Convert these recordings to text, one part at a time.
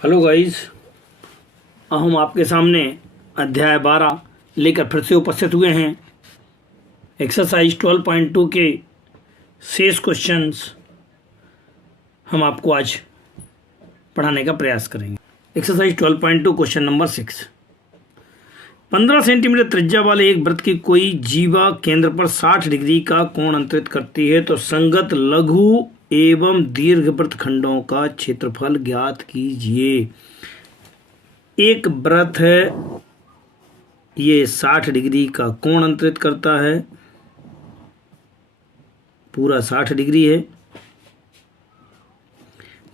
Hello guys, हम आपके सामने अध्याय 12 लेकर फिर से उपस्थित हुए हैं। एक्सरसाइज 12.2 के शेष क्वेश्चंस हम आपको आज पढ़ाने का प्रयास करेंगे। Exercise 12.2 question number 6। 15 सेंटीमीटर त्रिज्या वाले एक वृत्त की कोई जीवा केंद्र पर 60 डिग्री का कोण अंतरित करती है तो संगत लघु एवं दीर्घ वृत्तखंडों का क्षेत्रफल ज्ञात कीजिए। एक वृत्त है, ये 60 डिग्री का कोण अंतरित करता है, पूरा 60 डिग्री है,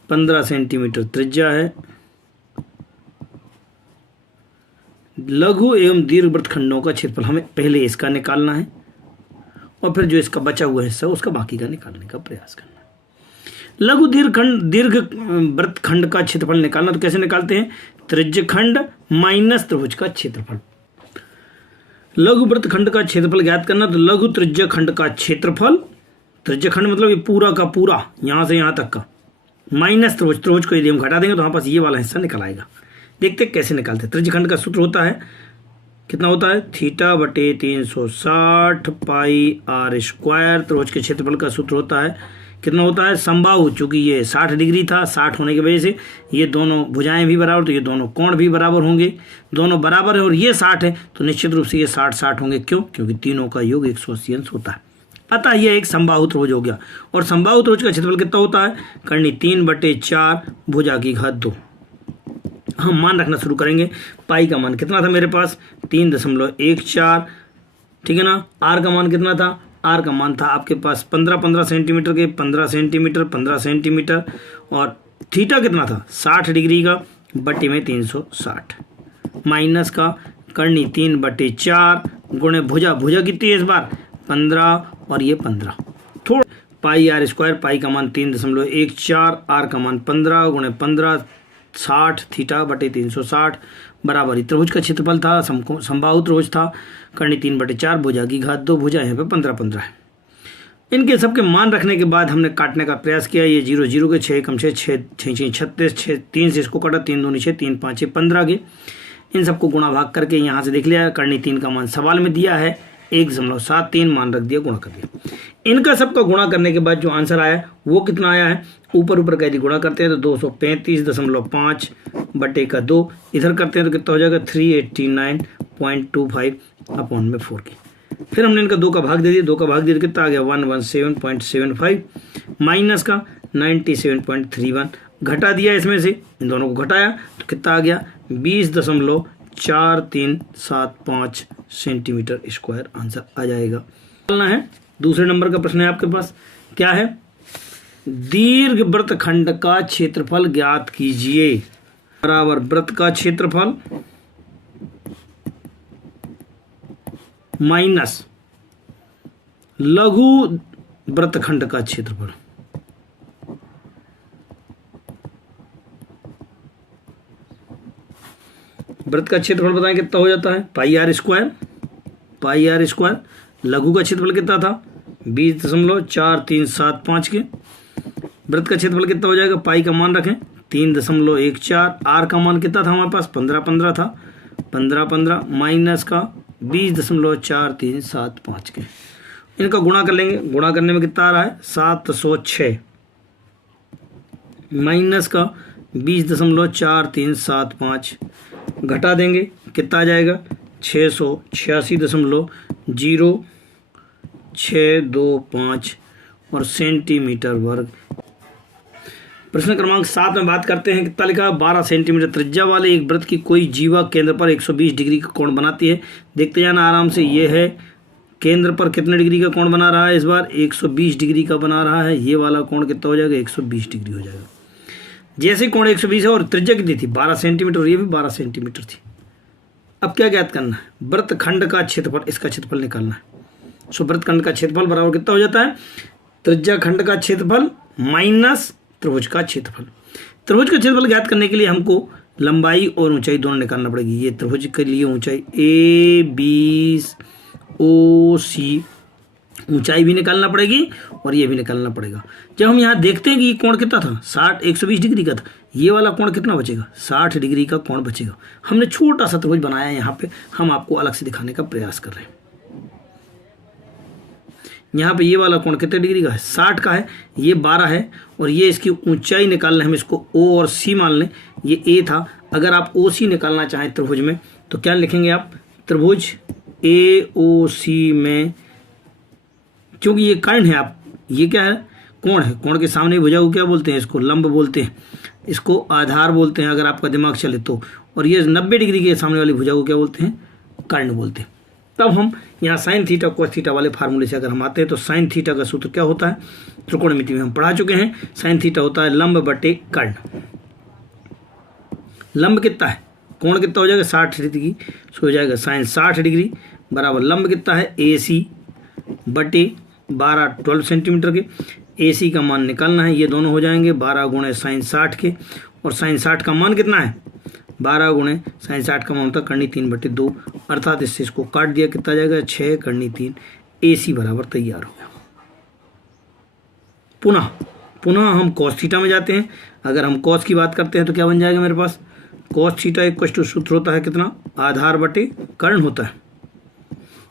15 सेंटीमीटर त्रिज्या है। लघु एवं दीर्घ वृत्तखंडों का क्षेत्रफल हमें पहले इसका निकालना है और फिर जो इसका बचा हुआ हिस्सा उसका बाकी का निकालने का प्रयास करना है। लघु दीर्घ वृत्तखंड का क्षेत्रफल निकालना तो कैसे निकालते हैं? त्रिज्यखंड माइनस त्रिभुज का क्षेत्रफल। लघु वृत्तखंड का क्षेत्रफल ज्ञात करना तो लघु त्रिज्यखंड का क्षेत्रफल, त्रिज्यखंड मतलब ये पूरा का पूरा यहां से यहां तक का, माइनस त्रिभुज को यदि हम घटा देंगे तो हमारे पास ये वाला हिस्सा निकल आएगा। देखते कैसे निकालते हैं। त्रिज्यखंड का सूत्र होता है, कितना होता है? थीटा बटे 360 पाई आर स्क्वायर। त्रिभुज के क्षेत्रफल का सूत्र होता है, कितना होता है? समबाहु, चूंकि ये 60 डिग्री था, 60 होने की वजह से ये दोनों भुजाएं भी बराबर, तो ये दोनों कोण भी बराबर होंगे, दोनों बराबर है और ये 60 है तो निश्चित रूप से ये 60 होंगे। क्यों? क्योंकि तीनों का योग 180 अंश होता है। अतः ये एक समबाहु त्रिभुज हो गया। और समबाहु त्रिभुज का क्षेत्रफल कितना होता है? करनी 3/4 भुजा की घात 2। हम मान रखना शुरू करेंगे। पाई का मान कितना था मेरे पास? 3.14, ठीक है ना। आर का मान कितना था? आर का मान था आपके पास 15 सेंटीमीटर के, 15 सेंटीमीटर और थीटा कितना था? 60 डिग्री का बटे में 360 माइनस का करनी 3/4 गुणे भुजा कितनी है इस बार? 15 और ये 15 थोड़ा पाई आर स्क्वायर। पाई का मान 3.14, आर का मान 15 गुणे 15 60 थीटा बटे 360 बराबर ही त्रिभुज का क्षेत्रफल था, समबाहु त्रिभुज था। करनी 3/4 भुजा की घात 2, भुजा यहाँ पे 15 है। इनके सबके मान रखने के बाद हमने काटने का प्रयास किया। ये 0 0 के 6 कम 6 6 36, 6 3 से इसको काटा, 3 दूनी 6, 3 5 15 के। इन सबको गुणा भाग करके यहाँ से देख लिया। करनी 3 का मान सवाल में दिया है, 1.73 मान रख दिया, गुणा कर दिया। इनका सबका गुणा करने के बाद जो आंसर आया वो कितना आया है? ऊपर का यदि गुणा करते हैं तो 235.5 बटे का 2, इधर करते हैं तो कितना हो जाएगा? 389.25 अपॉन में 4 की। फिर हमने इनका 2 का भाग दे दिया, 2 का भाग दिया तो कितना आ गया? 117.75 माइनस का 97.31 घटा दिया, इसमें से इन दोनों को घटाया तो कितना आ गया? 20.4375 सेंटीमीटर स्क्वायर आंसर आ जाएगा। है दूसरे नंबर का प्रश्न है आपके पास, क्या है? दीर्घ वृत्तखंड का क्षेत्रफल ज्ञात कीजिए। बराबर वृत्त का क्षेत्रफल माइनस लघु वृत्तखंड का क्षेत्रफल। वृत्त का क्षेत्रफल बताएं कितना हो जाता है? पाई आर स्क्वायर। लघु का क्षेत्रफल कितना था? 20.4375 के। वृत्त का क्षेत्रफल कितना हो जाएगा? पाई का मान रखें 3.14, आर का मान कितना था हमारे पास? 15 था, 15 माइनस का 20.4375 के। इनका गुणा कर लेंगे। गुणा करने में कितना आ रहा है? 706 माइनस का 20.4375 घटा देंगे, कितना आ जाएगा? 686.0625 और सेंटीमीटर वर्ग। प्रश्न क्रमांक 7 में बात करते हैं, कितना लिखा? 12 सेंटीमीटर त्रिज्या वाले एक वृत्त की कोई जीवा केंद्र पर 120 डिग्री का कोण बनाती है। देखते जाना आराम से। ये है केंद्र पर कितने डिग्री का कोण बना रहा है इस बार? 120 डिग्री का बना रहा है। ये वाला कोण कितना हो जाएगा? 120 डिग्री हो जाएगा। जैसे कोण 120 है और त्रिज्या कितनी थी? 12 सेंटीमीटर और ये भी 12 सेंटीमीटर थी। अब क्या ज्ञात करना है? वृत्तखंड का क्षेत्रफल, इसका क्षेत्रफल निकालना है। सो वृत्तखंड का क्षेत्रफल बराबर कितना हो जाता है? त्रिज्या खंड का क्षेत्रफल माइनस त्रिभुज का क्षेत्रफल। त्रिभुज का क्षेत्रफल ज्ञात करने के लिए हमको लंबाई और ऊंचाई दोनों निकालना पड़ेगी। ये त्रिभुज के लिए ऊंचाई ABOC ऊंचाई भी निकालना पड़ेगी और ये भी निकालना पड़ेगा। जब हम यहाँ देखते हैं कि ये कोण कितना था? 120 डिग्री का था। ये वाला कोण कितना बचेगा, 60 डिग्री का कोण बचेगा। हमने छोटा सा त्रिभुज बनाया है यहाँ पे, हम आपको अलग से दिखाने का प्रयास कर रहे हैं। यहाँ पे ये वाला कोण कितने डिग्री का है, 60 का है, ये 12 है, और ये इसकी ऊंचाई निकालना है, हम इसको O और C मान लें, ये A था। अगर आप OC निकालना चाहें त्रिभुज में तो क्या लिखेंगे आप, त्रिभुज AOC में, क्योंकि ये कर्ण है, आप ये क्या है, कोण है, कोण के सामने भुजा को क्या बोलते हैं, इसको लंब बोलते हैं, इसको आधार बोलते हैं अगर आपका दिमाग चले तो, और ये 90 डिग्री के सामने वाली भुजा को क्या बोलते हैं, कर्ण बोलते हैं। तब हम यहाँ साइन थीटा कोस थीटा वाले फार्मूले से अगर हम आते हैं तो साइन थीटा का सूत्र क्या होता है, त्रिकोणमिति में हम पढ़ा चुके हैं, साइन थीटा होता है लंब बटे कर्ण। लंब कितना है, कोण कितना हो जाएगा 60 डिग्री, सो हो जाएगा साइन 60 डिग्री बराबर लंब कितना है AC बटे 12 सेंटीमीटर के। AC का मान निकालना है, ये दोनों हो जाएंगे 12 गुणे साइन 60 के, और साइन 60 का मान कितना है, 12 गुणे साइन 60 का मान होता है कर्णी 3/2, अर्थात इससे इसको काट दिया, कितना जाएगा 6 कर्णी 3, AC बराबर तैयार हो गया। पुनः हम कॉस थीटा में जाते हैं। अगर हम कॉस की बात करते हैं तो क्या बन जाएगा मेरे पास, कॉस थीटा इक्वल सूत्र होता है कितना, आधार बटे कर्ण होता है।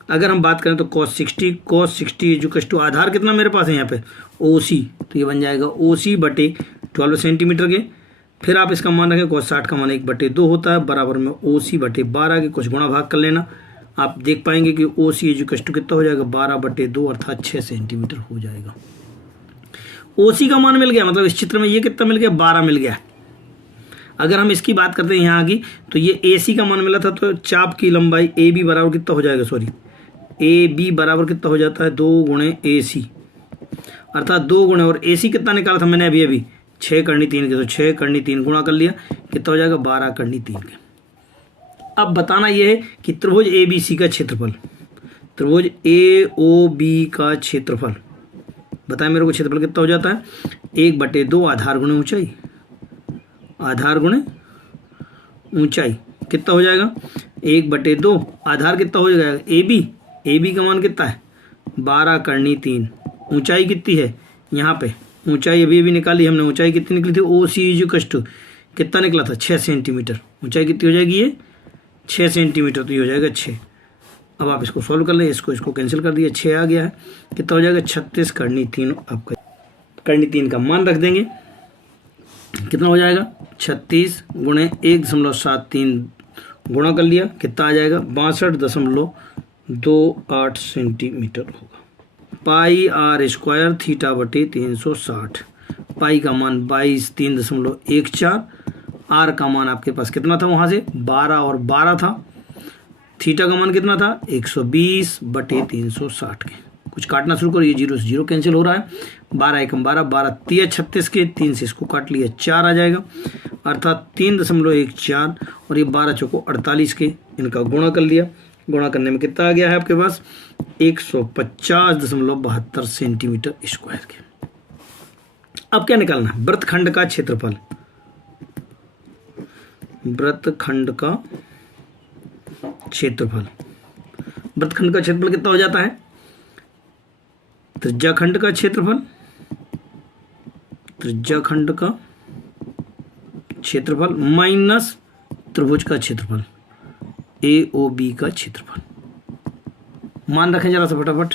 अगर हम बात करें तो कॉस 60 इक्वल टू आधार कितना मेरे पास है यहाँ पे OC, तो ये बन जाएगा OC बटे 12 सेंटीमीटर के। फिर आप इसका मान रखें, कॉस 60 का मान 1/2 होता है, बराबर में OC बटे 12 के कुछ गुणा भाग कर लेना, आप देख पाएंगे कि OC इक्वल टू कितना हो जाएगा 12/2, अर्थात 6 सेंटीमीटर हो जाएगा। OC का मान मिल गया, मतलब इस चित्र में ये कितना मिल गया, 12 मिल गया। अगर हम इसकी बात करते हैं यहाँ की, तो ये AC का मान मिला था, तो चाप की लंबाई AB बराबर कितना हो जाएगा, AB बराबर कितना हो जाता है 2 गुणे AC, अर्थात 2 गुणे, और AC कितना निकाला था मैंने अभी 6 कर्णी 3 के, तो 6 कर्णी 3 गुणा कर लिया, कितना हो जाएगा 12 कर्णी 3 के। अब बताना ये है कि त्रिभुज ABC का क्षेत्रफल, त्रिभुज AOB का क्षेत्रफल बताएं मेरे को, क्षेत्रफल कितना हो जाता है 1/2 आधार गुणे ऊंचाई, आधार गुणे ऊंचाई कितना हो जाएगा 1/2, आधार कितना हो जाएगा AB का मान कितना है 12 कर्णी 3, ऊंचाई कितनी है यहाँ पे, ऊंचाई अभी निकाली हमने, ऊंचाई कितनी निकली थी OC इक्वल कितना निकला था 6 सेंटीमीटर, ऊंचाई कितनी हो जाएगी ये 6 सेंटीमीटर, तो ये हो जाएगा 6। अब आप इसको सॉल्व कर लें, इसको कैंसिल कर दिया, 6 आ गया है, कितना हो जाएगा 36 कर्णी 3, आपका कर्णी 3 का मान रख देंगे, कितना हो जाएगा 36 गुणे 1.73 गुणा कर लिया, कितना आ जाएगा 62.28 सेंटीमीटर होगा। पाई r स्क्वायर थीटा बटे 360, पाई का मान 22.314, r का मान आपके पास कितना था वहाँ से 12 और 12 था, थीटा का मान कितना था 120/360 के। कुछ काटना शुरू करो, ये 0 से 0 कैंसिल हो रहा है, 12 एकम 12, 12 3 36 के, 3 से इसको काट लिया 4 आ जाएगा, अर्थात 3.14, और ये 12 चौको 48 के, इनका गुणा कर लिया, गुणा करने में कितना आ गया है आपके पास 150.72 सेंटीमीटर स्क्वायर के। अब क्या निकालना है, वृत्तखंड का क्षेत्रफल, वृत्तखंड का क्षेत्रफल, वृत्तखंड का क्षेत्रफल कितना हो जाता है, त्रिज्याखंड का क्षेत्रफल, त्रिज्याखंड का क्षेत्रफल माइनस त्रिभुज का क्षेत्रफल AOB का क्षेत्रफल। मान रखें जरा सा फटाफट,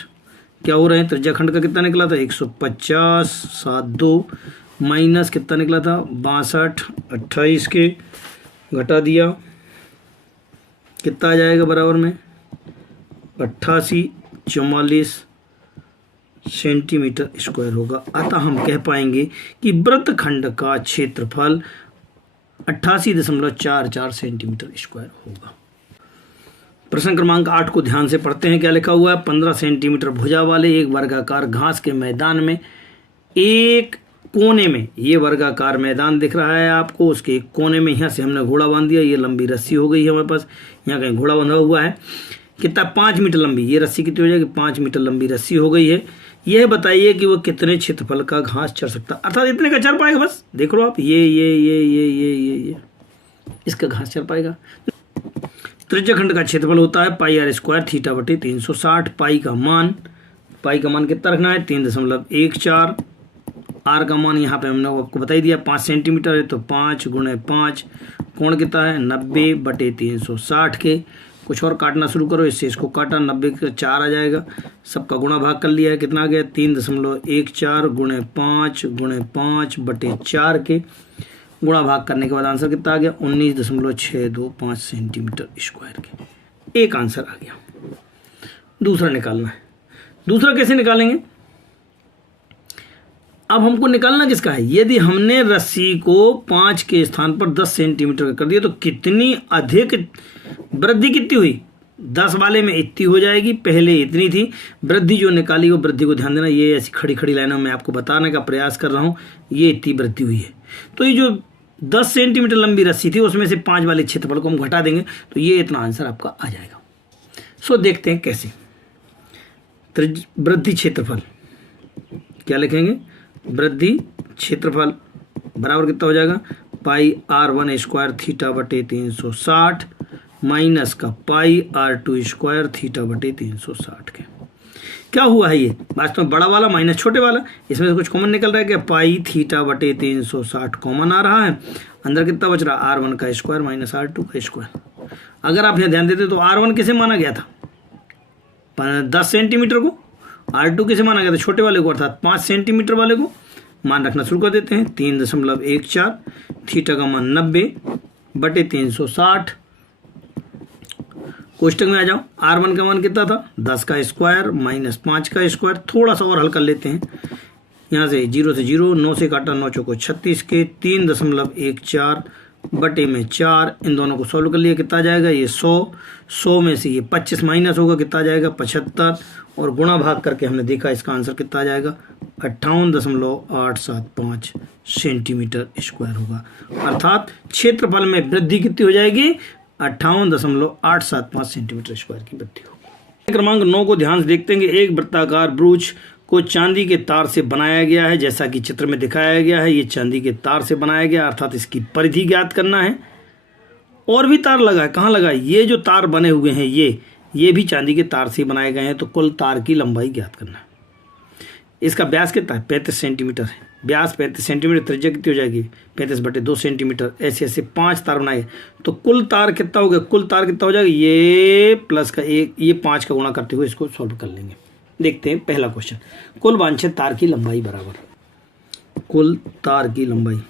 क्या हो रहे हैं, त्रिज्याखंड का कितना निकला था 150/72 माइनस कितना निकला था 62/28 के, घटा दिया, कितना आ जाएगा बराबर में 8844 सेंटीमीटर स्क्वायर होगा। अतः हम कह पाएंगे कि वृत्तखंड का क्षेत्रफल 88.44 सेंटीमीटर स्क्वायर होगा। प्रश्न क्रमांक 8 को ध्यान से पढ़ते हैं, क्या लिखा हुआ है, 15 सेंटीमीटर भुजा वाले एक वर्गाकार घास के मैदान में एक कोने में, ये वर्गाकार मैदान दिख रहा है आपको, उसके एक कोने में यहाँ से हमने घोड़ा बांध दिया, ये लंबी रस्सी हो गई है हमारे पास, यहाँ कहीं घोड़ा बंधा हुआ है, कितना 5 मीटर लंबी, ये रस्सी कितनी हो जाएगी 5 मीटर लंबी रस्सी हो गई है। यह बताइए कि वो कितने क्षेत्रफल का घास चर सकता, अर्थात इतने का चर पाएगा, बस देख लो आप, ये इसका घास चर पाएगा। त्रिज्याखंड का क्षेत्रफल होता है पाई r स्क्वायर थीटा बटे 360, पाई का मान कितना रखना है 3.14, आर का मान यहाँ पे हमने आपको बता ही दिया 5 सेंटीमीटर है, तो 5 गुणे 5 कोण कितना है 90/360 के। कुछ और काटना शुरू करो, इससे इसको काटा 90 का 4 आ जाएगा, सबका गुणा भाग कर लिया है, कितना आ गया 3.14 गुणे 5/4 के। गुणा भाग करने के बाद आंसर कितना आ गया 19.625 सेंटीमीटर स्क्वायर के। एक आंसर आ गया। दूसरा निकालना है। दूसरा कैसे निकालेंगे? अब हमको निकालना किसका है? यदि हमने रस्सी को 5 के स्थान पर 10 सेंटीमीटर का कर दिया तो कितनी अधिक वृद्धि कितनी हुई? 10 वाले में इतनी हो जाएगी, पहले इतनी थी। वृद्धि जो निकाली वो वृद्धि को ध्यान देना, ये ऐसी खड़ी खड़ी लाइनों में आपको बताने का प्रयास कर रहा हूँ, ये इतनी वृद्धि हुई है। तो ये जो 10 सेंटीमीटर लंबी रस्सी थी उसमें से 5 वाले क्षेत्रफल को हम घटा देंगे तो ये इतना आंसर आपका आ जाएगा। सो देखते हैं कैसे। वृद्धि क्षेत्रफल क्या लिखेंगे? वृद्धि क्षेत्रफल बराबर कितना हो जाएगा πr1² θ/360 माइनस का πr2² θ/360 के। क्या हुआ है? ये वास्तव में बड़ा वाला माइनस छोटे वाला, इसमें से कुछ कॉमन निकल रहा है क्या? π/360 कॉमन आ रहा है, अंदर कितना बच रहा r1 का स्क्वायर माइनस r2 का स्क्वायर। अगर आप यहाँ ध्यान देते तो r1 किसे माना गया था? 10 सेंटीमीटर को। r2 किसे माना गया था? छोटे वाले को, अर्थात 5 सेंटीमीटर वाले को। मान रखना शुरू कर देते हैं। 3.14 थीटा का मान 90/360। कोष्टक में आ जाओ। r1 का मान कितना था? 10 का स्क्वायर माइनस 5 का स्क्वायर। थोड़ा सा और हल कर लेते हैं। यहाँ से 0 से 0, 9 से काटा 9 चौको 36 के 3.14/4। इन दोनों को सॉल्व कर लिया, कितना आ जाएगा? ये 100 में से ये 25 माइनस होगा, कितना आ जाएगा 75, और गुणा भाग करके हमने देखा इसका आंसर कितना आ जाएगा 58.875 सेंटीमीटर स्क्वायर होगा। अर्थात क्षेत्रफल में वृद्धि कितनी हो जाएगी? 58.875 सेंटीमीटर स्क्वायर की वृद्धि होगी। क्रमांक 9 को ध्यान से देखते हैं कि एक वृत्ताकार ब्रूच को चांदी के तार से बनाया गया है, जैसा कि चित्र में दिखाया गया है। ये चांदी के तार से बनाया गया, अर्थात इसकी परिधि ज्ञात करना है। और भी तार लगा है, कहाँ लगा है? ये जो तार बने हुए हैं ये भी चांदी के तार से बनाए गए हैं। तो कुल तार की लंबाई ज्ञात करना है। इसका व्यास कितना है? 35 सेंटीमीटर है। व्यास 35 सेंटीमीटर, त्रिज्या कितनी हो जाएगी? 35/2 सेंटीमीटर। ऐसे ऐसे 5 तार बनाए, तो कुल तार कितना हो गया? कुल तार कितना हो जाएगा? ये प्लस का 1, ये 5 का गुणा करते हुए इसको सॉल्व कर लेंगे। देखते हैं पहला क्वेश्चन। कुल वांछित तार की लंबाई बराबर कुल तार की लंबाई।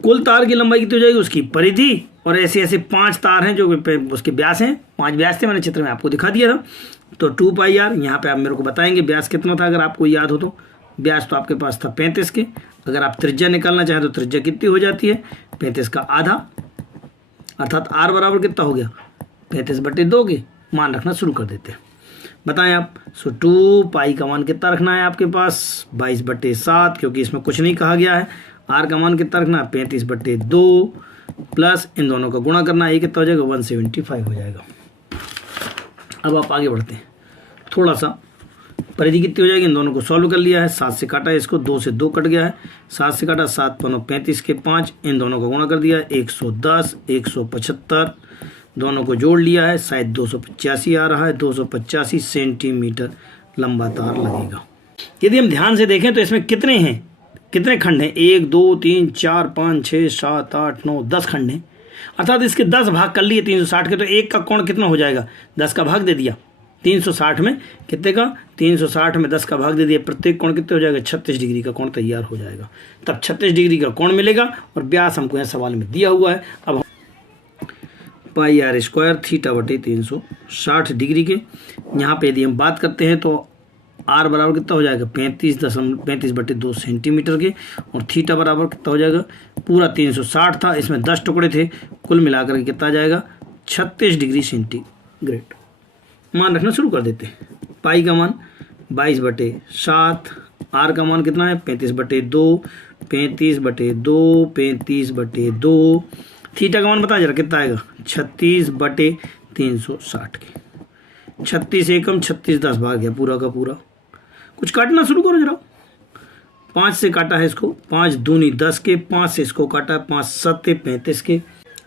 कुल तार की लंबाई कितनी हो जाएगी? उसकी परिधि, और ऐसे ऐसे 5 तार हैं जो उसके व्यास हैं। 5 व्यास थे, मैंने चित्र में आपको दिखा दिया था। तो 2πr, यहाँ पे आप मेरे को बताएंगे व्यास कितना था, अगर आपको याद हो तो। व्यास तो आपके पास था 35 के। अगर आप त्रिज्या निकालना चाहें तो त्रिज्या कितनी हो जाती है? 35 का आधा, अर्थात r बराबर कितना हो गया? 35/2 के। मान रखना शुरू कर देते हैं। बताएं आप। 2π का मान कितना रखना है आपके पास? 22/7, क्योंकि इसमें कुछ नहीं कहा गया है। r का मान कितना रखना है? 35/2 प्लस इन दोनों का गुणा करना है, ये कितना हो जाएगा? 175 हो जाएगा। अब आप आगे बढ़ते हैं थोड़ा सा। परिधि कितनी हो जाएगी? इन दोनों को सॉल्व कर लिया है। 7 से काटा इसको, 2 से 2 कट गया है। 7 से काटा 7 × 35 के 5, इन दोनों का गुणा कर दिया है 110, 175, दोनों को जोड़ लिया है, शायद 285 आ रहा है। 285 सेंटीमीटर लंबा तार लगेगा। यदि हम ध्यान से देखें तो इसमें कितने हैं, कितने खंड हैं? 1 2 3 4 5 6 7 8 9 10 खंड हैं। अर्थात इसके 10 भाग कर लिए 360 के, तो एक का कोण कितना हो जाएगा? 10 का भाग दे दिया 360 में। कितने का? 360 में 10 का भाग दे दिया। प्रत्येक कोण कितने हो जाएगा? 36 डिग्री का कोण तैयार हो जाएगा। तब 36 डिग्री का कोण मिलेगा, और व्यास हमको यहाँ सवाल में दिया हुआ है। अब πr² θ/360 डिग्री के। यहाँ पे यदि हम बात करते हैं तो r बराबर कितना हो जाएगा? 35/2 सेंटीमीटर के, और थीटा बराबर कितना हो जाएगा? पूरा 360 था, इसमें 10 टुकड़े थे, कुल मिलाकर के कितना आ जाएगा? 36 डिग्री सेंटीग्रेड। मान रखना शुरू कर देते हैं। पाई का मान 22/7, r का मान कितना है? 35/2, 35/2, थीटा का मान बता जरा कितना आएगा? 36/360 के। 36 एकम 36 10 भाग गया पूरा का पूरा। कुछ काटना शुरू करो जरा। 5 से काटा है इसको, 5 दूनी 10 के, 5 से इसको काटा है, 5 सत्ते 35 के,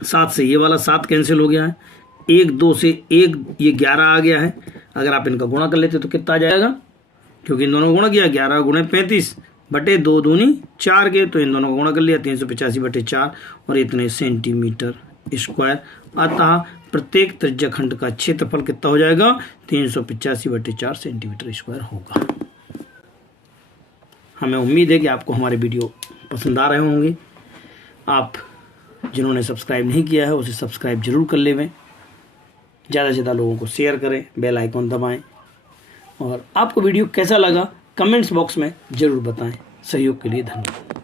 7 से ये वाला 7 कैंसिल हो गया है, 1 2 से 1 ये 11 आ गया है। अगर आप इनका गुणा कर लेते तो कितना आ जाएगा, क्योंकि इन दोनों का गुणा किया 11 गुणे 35 बटे 2 दूनी 4 के, तो इन दोनों का गुणा कर लिया 385 बटे 4 और इतने सेंटीमीटर स्क्वायर। अतः प्रत्येक त्रिज्या खंड का क्षेत्रफल कितना हो जाएगा, 385 बटे 4 सेंटीमीटर स्क्वायर होगा। हमें उम्मीद है कि आपको हमारे वीडियो पसंद आ रहे होंगे। आप जिन्होंने सब्सक्राइब नहीं किया है उसे सब्सक्राइब जरूर कर लेवें, ज़्यादा से ज़्यादा लोगों को शेयर करें, बेल आइकॉन दबाएं और आपको वीडियो कैसा लगा कमेंट्स बॉक्स में ज़रूर बताएं। सहयोग के लिए धन्यवाद।